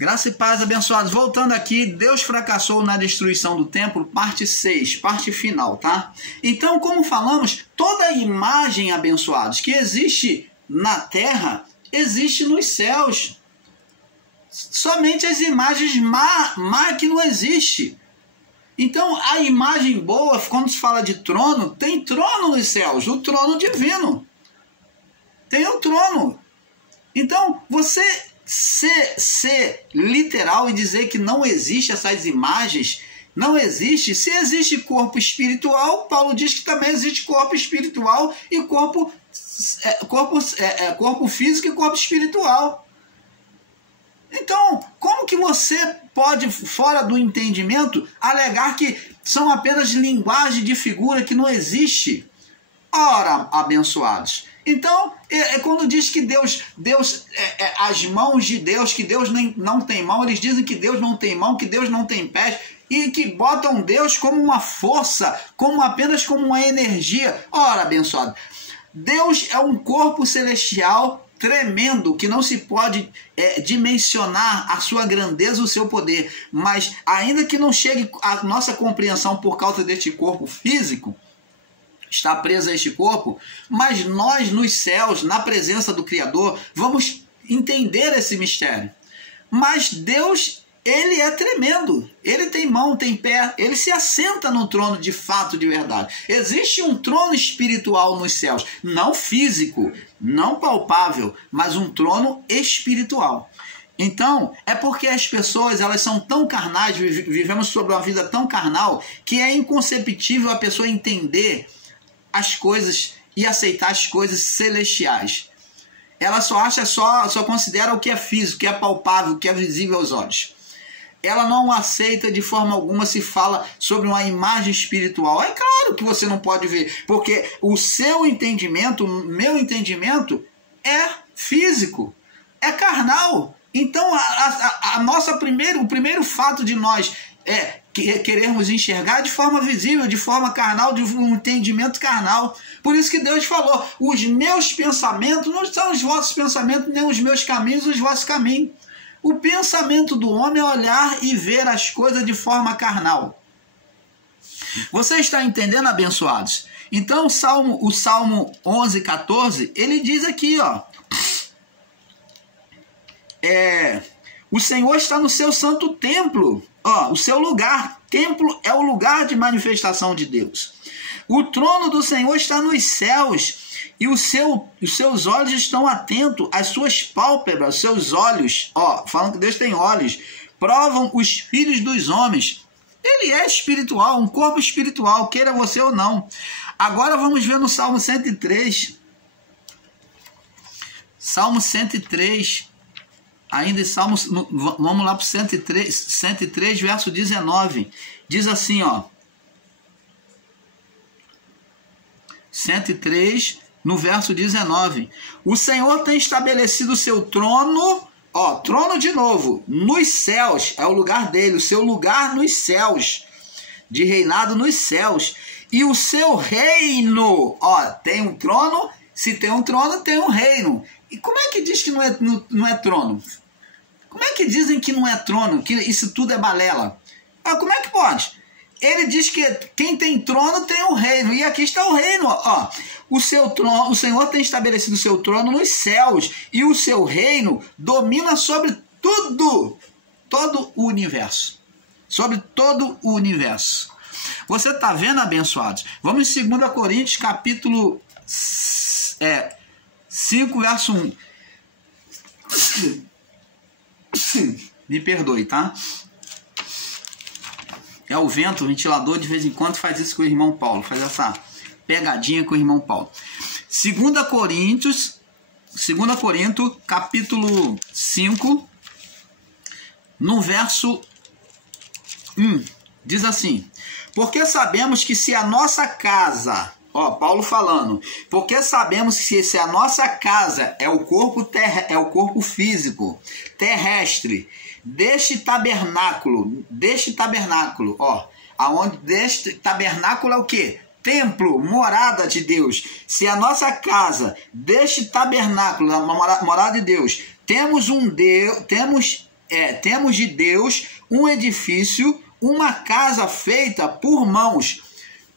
Graça e paz, abençoados. Voltando aqui, Deus fracassou na destruição do templo, parte 6, parte final, tá? Então, como falamos, toda imagem, abençoados, que existe na terra, existe nos céus. Somente as imagens má que não existe. Então, a imagem boa, quando se fala de trono, tem trono nos céus, o trono divino. Tem o trono. Então, você ser literal e dizer que não existe essas imagens, não existe. Se existe corpo espiritual, Paulo diz que também existe corpo espiritual e corpo físico e corpo espiritual. Então, como que você pode, fora do entendimento, alegar que são apenas linguagem de figura que não existe? Ora, abençoados. Então, quando diz que Deus as mãos de Deus, que Deus não tem mão, eles dizem que Deus não tem mão, que Deus não tem pés, e que botam Deus como uma força, apenas como uma energia. Ora, abençoado, Deus é um corpo celestial tremendo, que não se pode dimensionar a sua grandeza, o seu poder, mas ainda que não chegue à nossa compreensão por causa deste corpo físico, está preso a este corpo, mas nós nos céus, na presença do Criador, vamos entender esse mistério. Mas Deus, ele é tremendo, ele tem mão, tem pé, ele se assenta no trono de fato, de verdade. Existe um trono espiritual nos céus, não físico, não palpável, mas um trono espiritual. Então, é porque as pessoas, elas são tão carnais, vivemos sobre uma vida tão carnal, que é inconceptível a pessoa entender as coisas e aceitar as coisas celestiais. Ela só considera o que é físico, que é palpável, que é visível aos olhos. Ela não aceita de forma alguma se fala sobre uma imagem espiritual. É claro que você não pode ver, porque o seu entendimento, o meu entendimento é físico, é carnal. Então, o primeiro fato de nós queremos enxergar de forma visível, de forma carnal, de um entendimento carnal. Por isso que Deus falou, os meus pensamentos não são os vossos pensamentos, nem os meus caminhos, os vossos caminhos. O pensamento do homem é olhar e ver as coisas de forma carnal. Você está entendendo, abençoados? Então, o Salmo 11, 14, ele diz aqui, ó, o Senhor está no seu santo templo. O seu lugar, templo é o lugar de manifestação de Deus. O trono do Senhor está nos céus e os seus olhos estão atentos, as suas pálpebras, os seus olhos, falando que Deus tem olhos, provam os filhos dos homens. Ele é espiritual, um corpo espiritual, queira você ou não. Agora vamos ver no Salmo 103. Salmo 103. Ainda em Salmos, vamos lá para o 103, verso 19. Diz assim, 103, no verso 19. O Senhor tem estabelecido o seu trono, trono de novo, nos céus, é o lugar dele, o seu lugar nos céus, de reinado nos céus. E o seu reino, tem um trono, se tem um trono, tem um reino. E como é que diz que não é trono? Como é que dizem que não é trono, que isso tudo é balela? Como é que pode? Ele diz que quem tem trono tem um reino, e aqui está o reino. O Senhor tem estabelecido o seu trono nos céus, e o seu reino domina sobre tudo, todo o universo. Sobre todo o universo. Você está vendo, abençoados? Vamos em 2 Coríntios, capítulo 5, verso 1. Me perdoe, tá? É o vento, o ventilador de vez em quando faz isso com o irmão Paulo, faz essa pegadinha com o irmão Paulo. 2 Coríntios, capítulo 5, no verso 1, diz assim: porque sabemos que se a nossa casa, Paulo falando, porque sabemos que se a nossa casa é o corpo físico, terrestre, deste tabernáculo, deste tabernáculo é o quê? Templo, morada de Deus. Se a nossa casa, deste tabernáculo, a morada de Deus, temos temos de Deus um edifício, uma casa feita por mãos.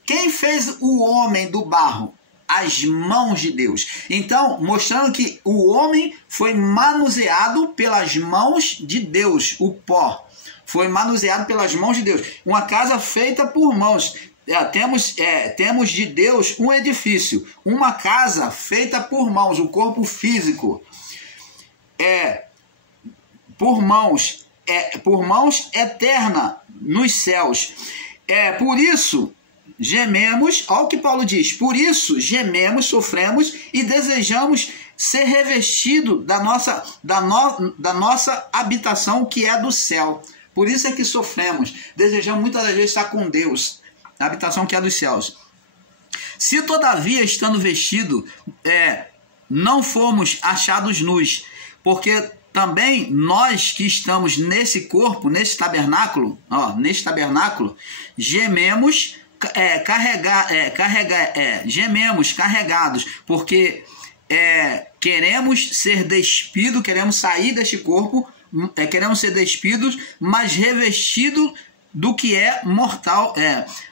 Quem fez o homem do barro? As mãos de Deus. Então, mostrando que o homem foi manuseado pelas mãos de Deus, o pó. Foi manuseado pelas mãos de Deus. Uma casa feita por mãos. Temos de Deus um edifício, uma casa feita por mãos, o corpo físico. Por mãos eterna nos céus. Por isso gememos, olha o que Paulo diz, por isso gememos, sofremos e desejamos ser revestido da nossa habitação que é do céu. Por isso é que sofremos, desejamos muitas das vezes estar com Deus, a habitação que é dos céus. Se todavia, estando vestido, não fomos achados nus, porque também nós que estamos nesse corpo, nesse tabernáculo, gememos, gememos carregados, porque queremos ser despidos, queremos sair deste corpo, queremos ser despidos, mas revestido do que é mortal,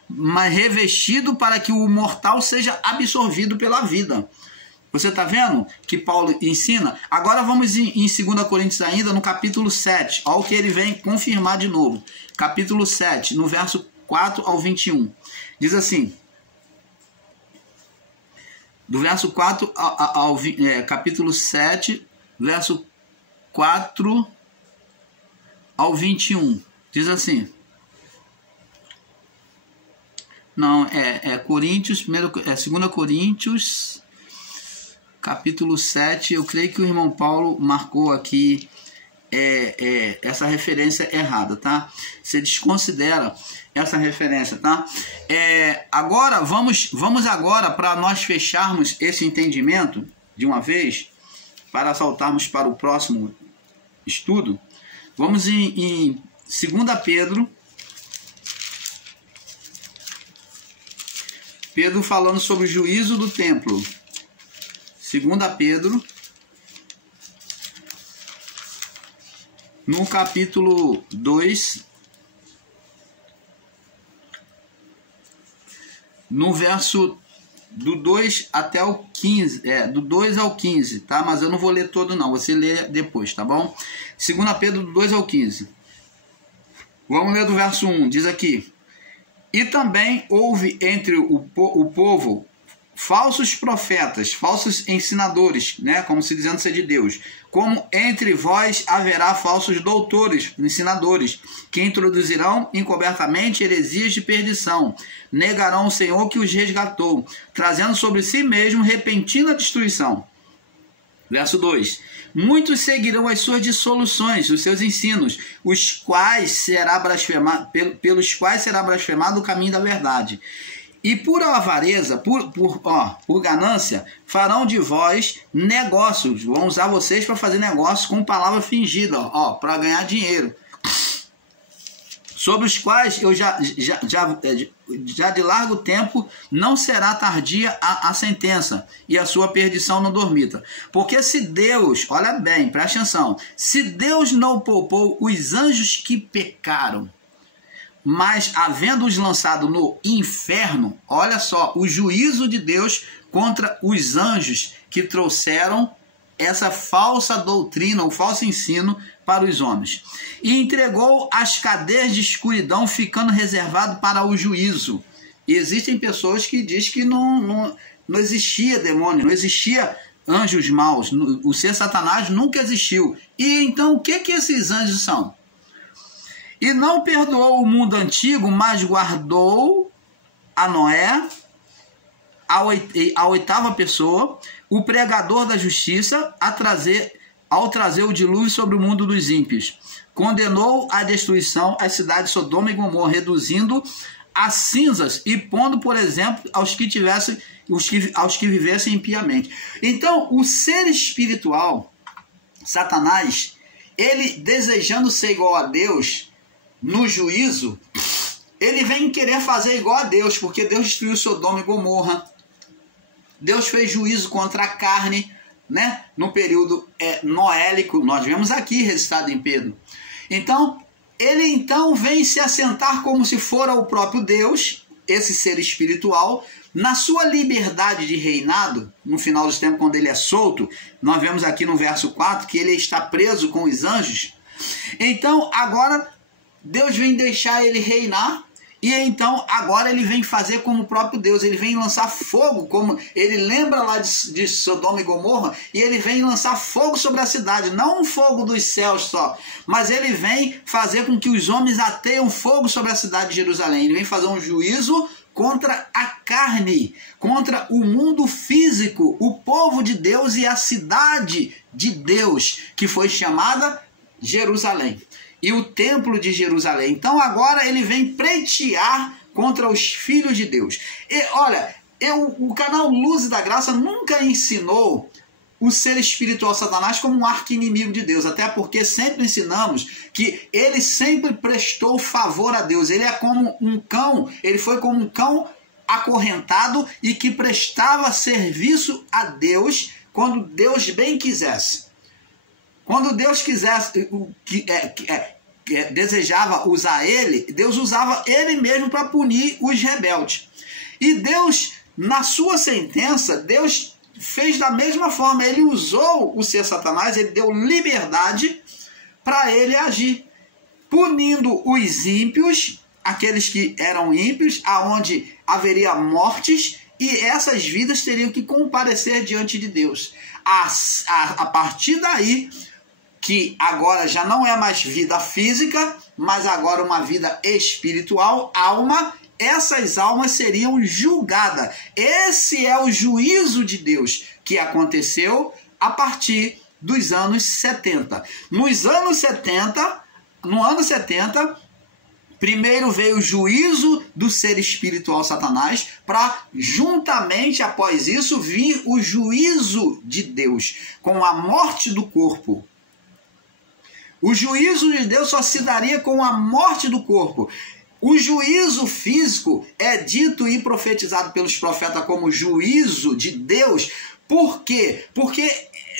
mas revestido para que o mortal seja absorvido pela vida. Você está vendo que Paulo ensina? Agora vamos em 2 Coríntios ainda, no capítulo 7. Olha o que ele vem confirmar de novo. Capítulo 7, no verso 4 ao 21. Diz assim, do verso 4 ao capítulo 7, verso 4 ao 21. Diz assim. Não, Coríntios, 2 Coríntios, capítulo 7, eu creio que o irmão Paulo marcou aqui essa referência errada, tá? Você desconsidera essa referência, tá? Agora, vamos agora, para nós fecharmos esse entendimento de uma vez, para saltarmos para o próximo estudo, vamos em 2 Pedro, Pedro falando sobre o juízo do templo. 2 Pedro, no capítulo 2, no verso do 2 até o 15, do 2 ao 15, tá? Mas eu não vou ler todo não, você lê depois, tá bom? 2 Pedro, do 2 ao 15. Vamos ler do verso 1, diz aqui: e também houve entre o povo falsos profetas, falsos ensinadores, né, como se dizendo ser de Deus. Como entre vós haverá falsos doutores, ensinadores, que introduzirão encobertamente heresias de perdição, negarão o Senhor que os resgatou, trazendo sobre si mesmo repentina destruição. Verso 2: muitos seguirão as suas dissoluções, os seus ensinos, os quais pelos quais será blasfemado o caminho da verdade. E por avareza, por ganância, farão de vós negócios. Vão usar vocês para fazer negócios com palavra fingida, para ganhar dinheiro. Sobre os quais eu já de largo tempo não será tardia a sentença, e a sua perdição não dormita. Porque se Deus, olha bem, presta atenção, se Deus não poupou os anjos que pecaram, mas havendo-os lançado no inferno, olha só, o juízo de Deus contra os anjos que trouxeram essa falsa doutrina, o falso ensino para os homens. E entregou as cadeias de escuridão, ficando reservado para o juízo. E existem pessoas que dizem que não existia demônio, não existia anjos maus, o ser Satanás nunca existiu. E então o que esses anjos são? E não perdoou o mundo antigo, mas guardou a Noé, a oitava pessoa, o pregador da justiça, ao trazer o dilúvio sobre o mundo dos ímpios. Condenou à destruição as cidades de Sodoma e Gomorra, reduzindo a cinzas e pondo, por exemplo, aos que vivessem impiamente. Então, o ser espiritual, Satanás, ele desejando ser igual a Deus, no juízo, ele vem querer fazer igual a Deus, porque Deus destruiu Sodoma e Gomorra. Deus fez juízo contra a carne, né? No período noélico, nós vemos aqui registrado em Pedro. Então, ele então vem se assentar como se fora o próprio Deus, esse ser espiritual, na sua liberdade de reinado, no final dos tempos, quando ele é solto. Nós vemos aqui no verso 4 que ele está preso com os anjos. Então, agora, Deus vem deixar ele reinar, e então agora ele vem fazer como o próprio Deus. Ele vem lançar fogo, como ele lembra lá de Sodoma e Gomorra, e ele vem lançar fogo sobre a cidade, não um fogo dos céus só, mas ele vem fazer com que os homens ateiam fogo sobre a cidade de Jerusalém. Ele vem fazer um juízo contra a carne, contra o mundo físico, o povo de Deus e a cidade de Deus, que foi chamada Jerusalém, e o templo de Jerusalém. Então agora ele vem pleitear contra os filhos de Deus. E olha, o canal Luz da Graça nunca ensinou o ser espiritual Satanás como um arqui-inimigo de Deus, até porque sempre ensinamos que ele sempre prestou favor a Deus. Ele é como um cão, ele foi como um cão acorrentado e que prestava serviço a Deus quando Deus bem quisesse. Quando Deus quisesse, desejava usar ele, Deus usava ele mesmo para punir os rebeldes. E Deus, na sua sentença, Deus fez da mesma forma. Ele usou o ser Satanás, ele deu liberdade para ele agir, punindo os ímpios, aqueles que eram ímpios, aonde haveria mortes, e essas vidas teriam que comparecer diante de Deus. A partir daí, que agora já não é mais vida física, mas agora uma vida espiritual, alma, essas almas seriam julgadas. Esse é o juízo de Deus que aconteceu a partir dos anos 70. No ano 70, primeiro veio o juízo do ser espiritual Satanás, para juntamente após isso vir o juízo de Deus, com a morte do corpo. O juízo de Deus só se daria com a morte do corpo. O juízo físico é dito e profetizado pelos profetas como juízo de Deus. Por quê? Porque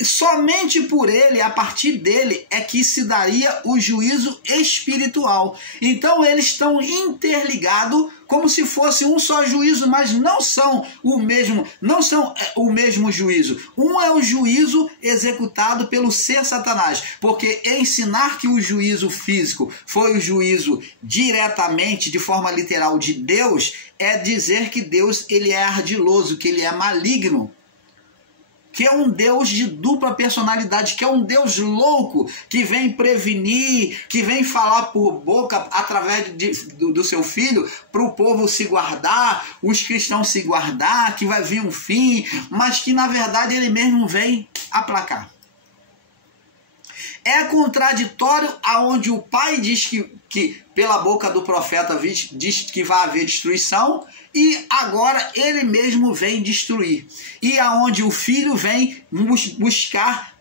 somente por ele, a partir dele, é que se daria o juízo espiritual. Então eles estão interligados como se fosse um só juízo, mas não são o mesmo juízo. Um é o juízo executado pelo ser Satanás, porque ensinar que o juízo físico foi o juízo diretamente, de forma literal, de Deus, é dizer que Deus ele é ardiloso, que ele é maligno, que é um Deus de dupla personalidade, que é um Deus louco, que vem prevenir, que vem falar por boca através do seu filho, para o povo se guardar, os cristãos se guardar, que vai vir um fim, mas que na verdade ele mesmo vem aplacar. É contraditório aonde o pai diz que pela boca do profeta diz que vai haver destruição, e agora ele mesmo vem destruir. E aonde o filho vem buscar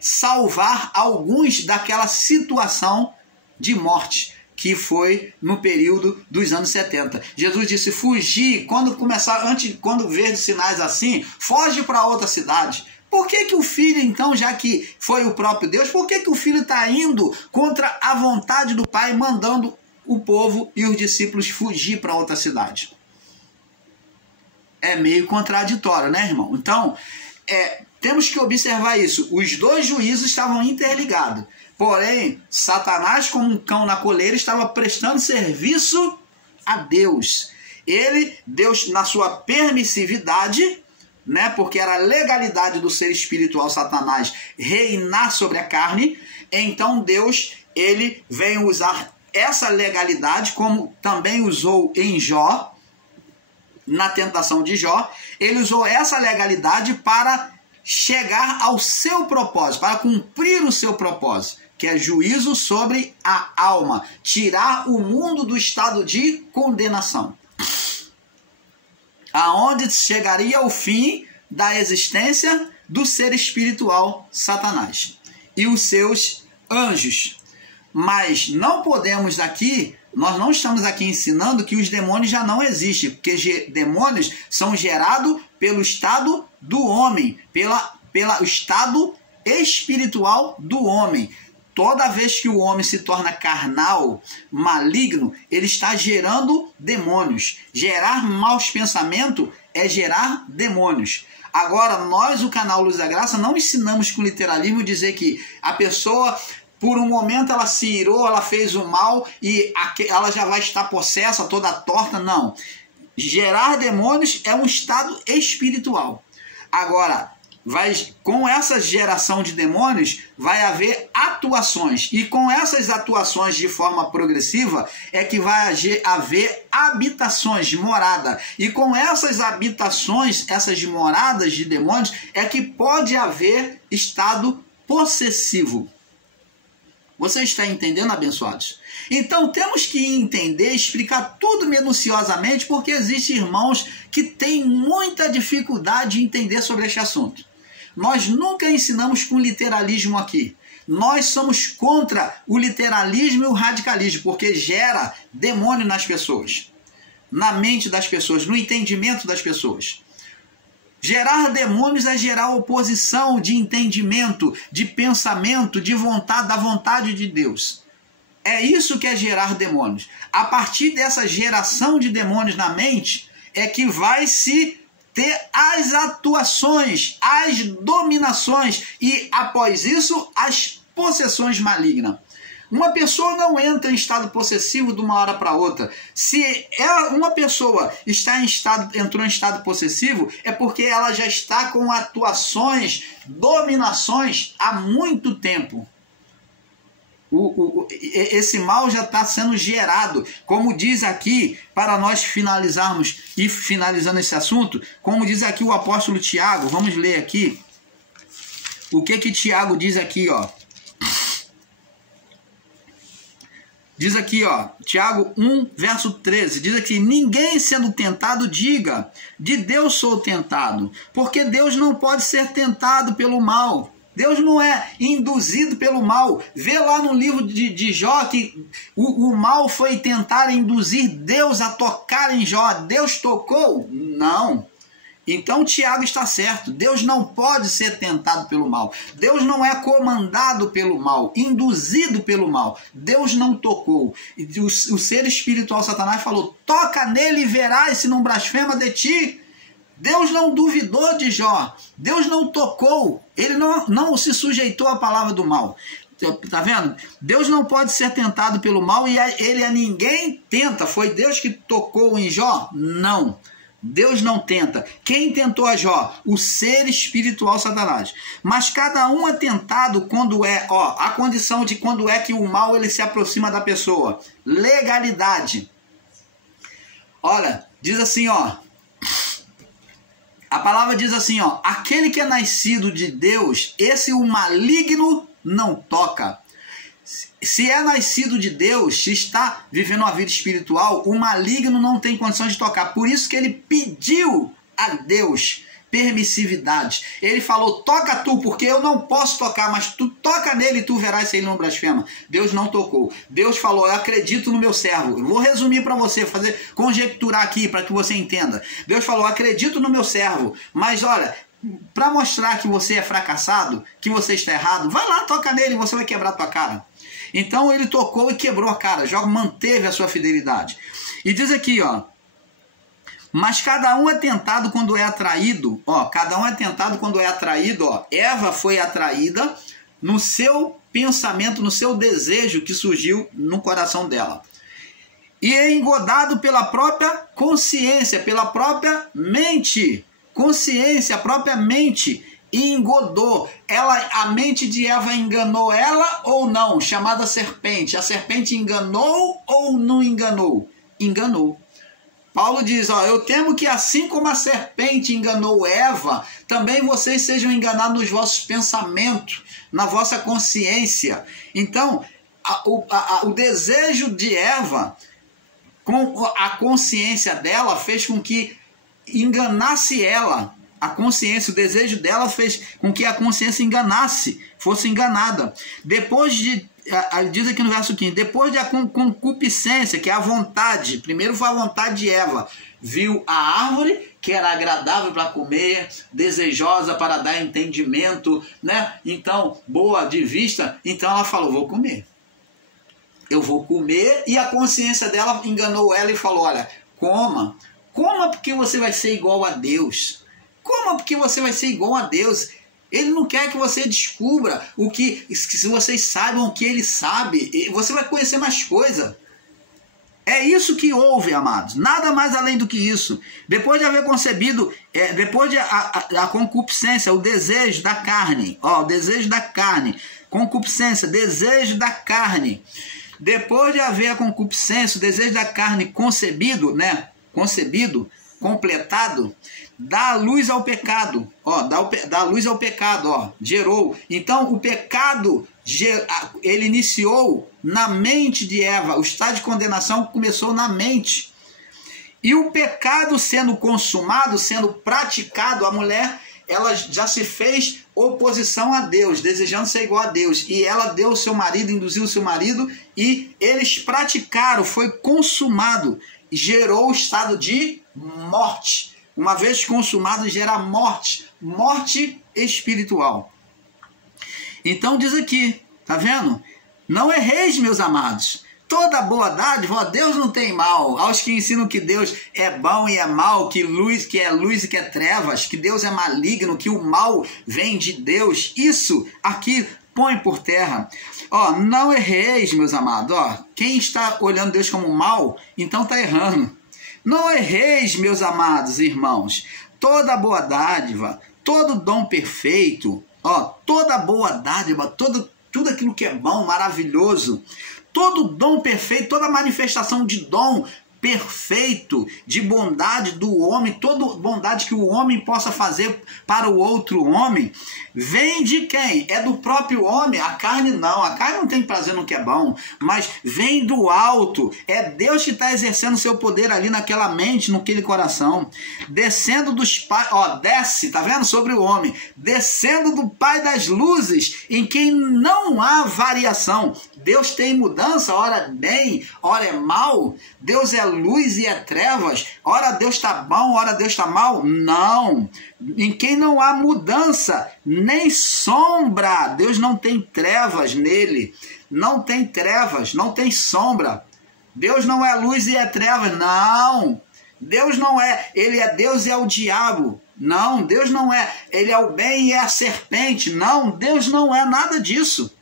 salvar alguns daquela situação de morte que foi no período dos anos 70. Jesus disse: fugir, quando ver sinais assim, foge para outra cidade. Por que o filho, então, já que foi o próprio Deus, por que o filho está indo contra a vontade do pai, mandando o povo e os discípulos fugir para outra cidade? É meio contraditório, né, irmão? Então, temos que observar isso. Os dois juízos estavam interligados. Porém, Satanás, como um cão na coleira, estava prestando serviço a Deus. Deus, na sua permissividade, né, porque era a legalidade do ser espiritual Satanás reinar sobre a carne, então Deus, ele vem usar essa legalidade, como também usou em Jó, na tentação de Jó. Ele usou essa legalidade para chegar ao seu propósito, para cumprir o seu propósito, que é juízo sobre a alma, tirar o mundo do estado de condenação, aonde chegaria o fim da existência do ser espiritual Satanás e os seus anjos. Mas não podemos aqui, nós não estamos aqui ensinando que os demônios já não existem, porque demônios são gerados pelo estado do homem, pelo estado espiritual do homem. Toda vez que o homem se torna carnal, maligno, ele está gerando demônios. Gerar maus pensamentos é gerar demônios. Agora, nós, o canal Luz da Graça, não ensinamos com literalismo dizer que a pessoa, por um momento, ela se irou, ela fez o mal e ela já vai estar possessa, toda torta. Não. Gerar demônios é um estado espiritual. Agora, com essa geração de demônios, vai haver atuações. E com essas atuações de forma progressiva, é que vai haver habitações de morada. E com essas habitações, essas moradas de demônios, é que pode haver estado possessivo. Você está entendendo, abençoados? Então temos que entender, explicar tudo minuciosamente, porque existem irmãos que têm muita dificuldade de entender sobre este assunto. Nós nunca ensinamos com literalismo aqui. Nós somos contra o literalismo e o radicalismo, porque gera demônio nas pessoas, na mente das pessoas, no entendimento das pessoas. Gerar demônios é gerar oposição de entendimento, de pensamento, de vontade, da vontade de Deus. É isso que é gerar demônios. A partir dessa geração de demônios na mente, é que vai se ter as atuações, as dominações e, após isso, as possessões malignas. Uma pessoa não entra em estado possessivo de uma hora para outra. Se uma pessoa entrou em estado possessivo, é porque ela já está com atuações, dominações há muito tempo. Esse mal já está sendo gerado, como diz aqui, para nós finalizarmos e finalizando esse assunto, como diz aqui o apóstolo Tiago. Vamos ler aqui o que Tiago diz aqui, ó. Diz aqui, ó, Tiago 1, verso 13, diz aqui: ninguém sendo tentado diga, de Deus sou tentado, porque Deus não pode ser tentado pelo mal. Deus não é induzido pelo mal. Vê lá no livro de Jó que o mal foi tentar induzir Deus a tocar em Jó. Deus tocou? Não. Então Tiago está certo. Deus não pode ser tentado pelo mal. Deus não é comandado pelo mal, induzido pelo mal. Deus não tocou. O ser espiritual Satanás falou: toca nele e verás se não blasfema de ti. Deus não duvidou de Jó. Deus não tocou. Ele não se sujeitou à palavra do mal. Tá vendo? Deus não pode ser tentado pelo mal e ele a ninguém tenta. Foi Deus que tocou em Jó? Não. Deus não tenta. Quem tentou a Jó? O ser espiritual Satanás. Mas cada um é tentado quando a condição de quando é que o mal ele se aproxima da pessoa. Legalidade. Olha, diz assim, ó. A palavra diz assim, ó: aquele que é nascido de Deus, esse o maligno não toca. Se é nascido de Deus, se está vivendo uma vida espiritual, o maligno não tem condição de tocar. Por isso que ele pediu a Deus permissividade. Ele falou: toca tu, porque eu não posso tocar, mas tu toca nele e tu verás se ele não blasfema. Deus não tocou. Deus falou: eu acredito no meu servo. Eu vou resumir para você, conjecturar aqui para que você entenda. Deus falou: acredito no meu servo, mas olha, para mostrar que você é fracassado, que você está errado, vai lá, toca nele e você vai quebrar a tua cara. Então ele tocou e quebrou a cara. Jó manteve a sua fidelidade. E diz aqui, ó: mas cada um é tentado quando é atraído. Ó, cada um é tentado quando é atraído. Ó, Eva foi atraída no seu pensamento, no seu desejo que surgiu no coração dela. E é engodado pela própria consciência, pela própria mente. Consciência, a própria mente. E engodou. A mente de Eva enganou ela ou não? Chamada serpente. A serpente enganou ou não enganou? Enganou. Paulo diz, ó: eu temo que assim como a serpente enganou Eva, também vocês sejam enganados nos vossos pensamentos, na vossa consciência. Então, o desejo de Eva, com a consciência dela, fez com que enganasse ela. A consciência, o desejo dela fez com que a consciência fosse enganada. Depois de, diz aqui no verso 15, depois da concupiscência, que é a vontade, primeiro foi a vontade de Eva, viu a árvore que era agradável para comer, desejosa para dar entendimento, né? Então, boa de vista. Então ela falou, vou comer. Eu vou comer. E a consciência dela enganou ela e falou, olha, coma porque você vai ser igual a Deus. Coma porque você vai ser igual a Deus. Ele não quer que você descubra se vocês saibam o que ele sabe, você vai conhecer mais coisa. É isso que houve, amados. Nada mais além do que isso. Depois de haver concebido, depois de a concupiscência, o desejo da carne. O desejo da carne. Concupiscência, desejo da carne. Depois de haver a concupiscência, o desejo da carne concebido, né? Concebido, completado, dá luz ao pecado. Dá luz ao pecado, gerou. Então, o pecado, ele iniciou na mente de Eva. O estado de condenação começou na mente. E o pecado sendo consumado, sendo praticado, a mulher, ela já se fez oposição a Deus, desejando ser igual a Deus. E ela deu o seu marido, induziu o seu marido, e eles praticaram, foi consumado. Gerou o estado de morte. Uma vez consumado, gera morte. Morte espiritual. Então diz aqui, tá vendo? Não erreis, meus amados. Toda boa dádiva, Deus não tem mal. Aos que ensinam que Deus é bom e é mal, que é luz e que é trevas, que Deus é maligno, que o mal vem de Deus. Isso aqui põe por terra. Não erreis, meus amados. Quem está olhando Deus como mal, então está errando. Não erreis, meus amados irmãos. Toda boa dádiva, todo dom perfeito, toda boa dádiva, tudo aquilo que é bom, maravilhoso, todo dom perfeito, toda manifestação de dom perfeito, de bondade do homem, toda bondade que o homem possa fazer para o outro homem, vem de quem? É do próprio homem. A carne não tem prazer no que é bom, mas vem do alto. É Deus que está exercendo seu poder ali naquela mente, naquele coração, descendo dos pais, desce, tá vendo? Sobre o homem, descendo do Pai das luzes, em quem não há variação. Deus tem mudança, ora bem, ora é mal. Deus é luz e é trevas. Ora Deus está bom, ora Deus está mal. Não. Em quem não há mudança, nem sombra. Deus não tem trevas nele. Não tem trevas, não tem sombra. Deus não é luz e é trevas. Não. Deus não é. Ele é Deus e é o diabo. Não, Deus não é. Ele é o bem e é a serpente. Não, Deus não é nada disso.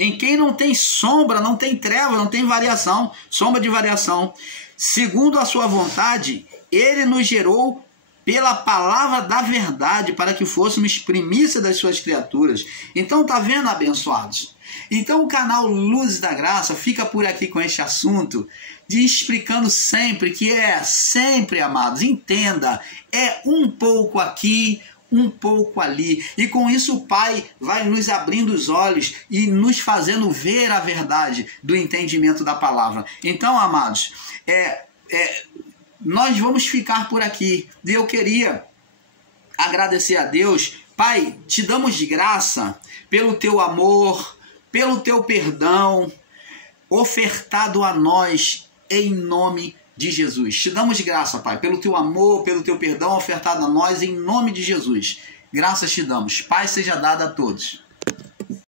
Em quem não tem sombra, não tem treva, não tem variação, sombra de variação. Segundo a sua vontade, ele nos gerou pela palavra da verdade, para que fôssemos primícia das suas criaturas. Então, tá vendo, abençoados? Então, o canal Luzes da Graça fica por aqui com este assunto, de explicando sempre que sempre, amados, entenda, é um pouco aqui, um pouco ali, e com isso o Pai vai nos abrindo os olhos e nos fazendo ver a verdade do entendimento da palavra. Então, amados, nós vamos ficar por aqui, e eu queria agradecer a Deus. Pai, te damos de graça pelo teu amor, pelo teu perdão ofertado a nós em nome de Jesus. Te damos de graça, Pai, pelo teu amor, pelo teu perdão ofertado a nós em nome de Jesus. Graças te damos. Paz seja dada a todos.